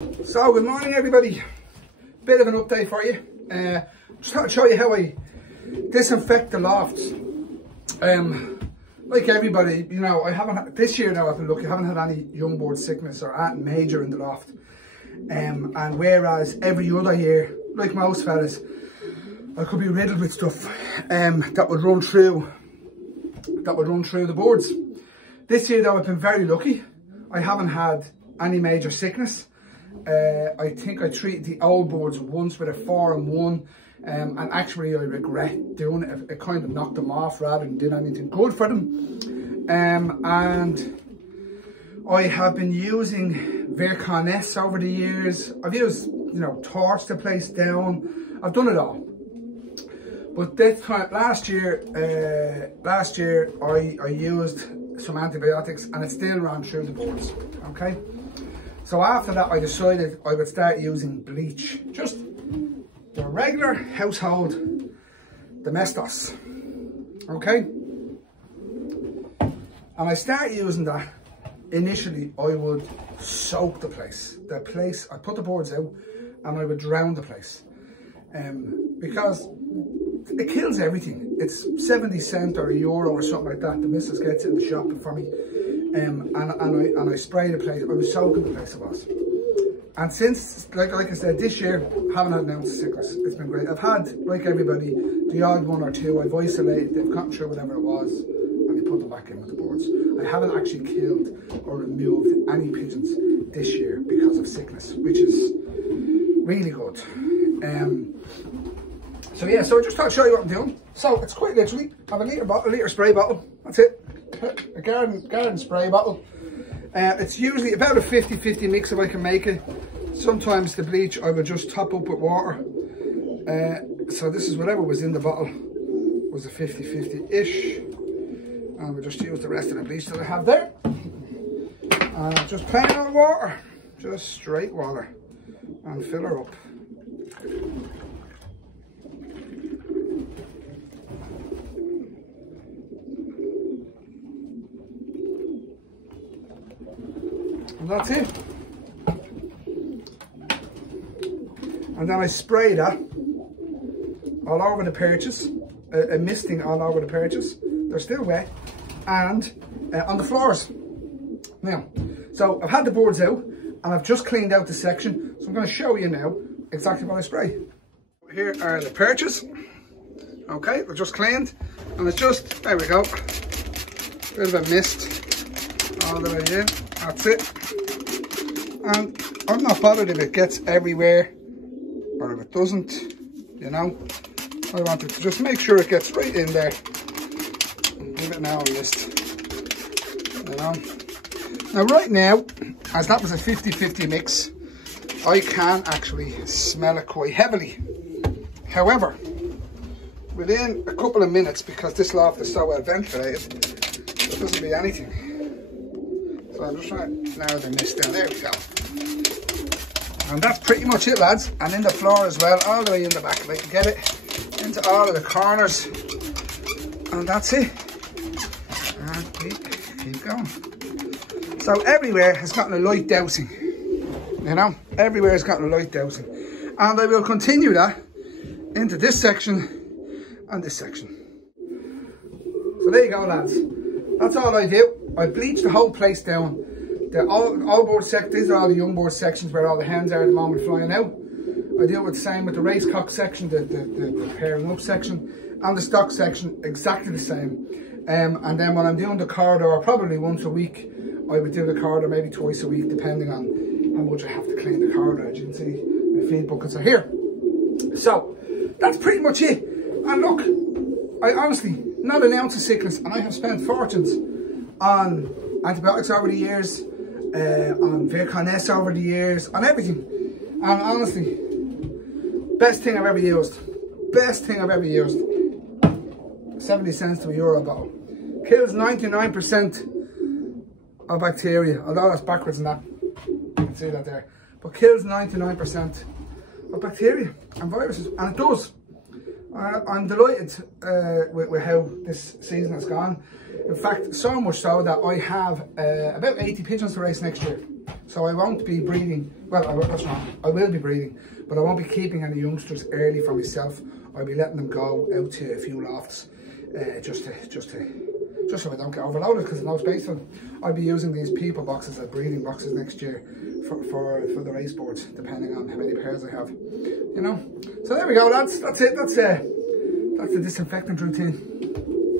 So good morning everybody, bit of an update for you. Just thought I'd show you how I disinfect the lofts. Like everybody, you know, I haven't, this year now I've been lucky, I haven't had any young bird sickness or anything major in the loft. And whereas every other year, like most fellas, I could be riddled with stuff that would run through the boards. This year though I've been very lucky. I haven't had any major sickness. I think I treated the old boards once with a 4-in-1, and actually I regret doing it. It kind of knocked them off rather than did anything good for them. And I have been using Vircon S over the years. I've used, you know, torch to place down. I've done it all. But this time, last year I used some antibiotics and it still ran through the boards. Okay. So after that, I decided I would start using bleach, just the regular household domestos, okay? And I start using that. Initially, I would soak the place. I put the boards out and I would drown the place. Because it kills everything. It's 70 cents or €1 or something like that. The missus gets it in the shop for me. And I spray the place. I was soaking the place, it was. And since, like I said, this year, I haven't had an ounce of sickness. It's been great. I've had, like everybody, the odd one or two. I've isolated, they've gotten through whatever it was, and they put them back in with the boards. I haven't actually killed or removed any pigeons this year because of sickness, which is really good. So yeah, so I just thought I'd show you what I'm doing. So it's quite literally, I have a litre spray bottle, that's it. A garden spray bottle. It's usually about a 50-50 mix if I can make it. Sometimes the bleach I would just top up with water. So this is whatever was in the bottle was a 50-50-ish. And we'll just use the rest of the bleach that I have there. Just plain old water, just straight water, and fill her up. And that's it. And then I spray that all over the perches, a misting all over the perches. They're still wet, and on the floors. Now, so I've had the boards out and I've just cleaned out the section. So I'm going to show you now exactly what I spray. Here are the perches. Okay, they're just cleaned, and it's just, there we go, bit of a mist all the way in. That's it. And I'm not bothered if it gets everywhere or if it doesn't, you know. I wanted to just make sure it gets right in there. Give it now a mist, you know. Now right now, as that was a 50-50 mix, I can actually smell it quite heavily. However, within a couple of minutes, because this loft is so well ventilated, there doesn't be anything. So I'm just trying to narrow the mist down. There we go. And that's pretty much it, lads. And in the floor as well, all the way in the back. If I can get it into all of the corners. And that's it. And keep going. So everywhere has gotten a light dousing. You know, everywhere has gotten a light dousing. And I will continue that into this section and this section. So there you go, lads. That's all I do. I bleach the whole place down. The all board sections, these are all the young board sections where all the hens are at the moment flying out. I do it the same with the racecock section, the pairing up section, and the stock section, exactly the same. And then when I'm doing the corridor, probably once a week, I would do the corridor maybe twice a week, depending on how much I have to clean the corridor. As you can see, my feed buckets are here. So that's pretty much it. And look, I honestly, not an ounce of sickness, and I have spent fortunes on antibiotics over the years, on Vircon S over the years, on everything. And honestly, best thing I've ever used. Best thing I've ever used. 70 cents to €1 bottle. Kills 99% of bacteria, although that's backwards in that. You can see that there. But kills 99% of bacteria and viruses, and it does. I'm delighted with how this season has gone. In fact, so much so that I have about 80 pigeons to race next year. So I won't be breeding, well, that's wrong, I will be breeding, but I won't be keeping any youngsters early for myself. I'll be letting them go out to a few lofts, just so I don't get overloaded, because there's no space for them. I'll be using these people boxes as breeding boxes next year for the race boards, depending on how many pairs I have, you know. So there we go, lads. That's it. That's the disinfectant routine.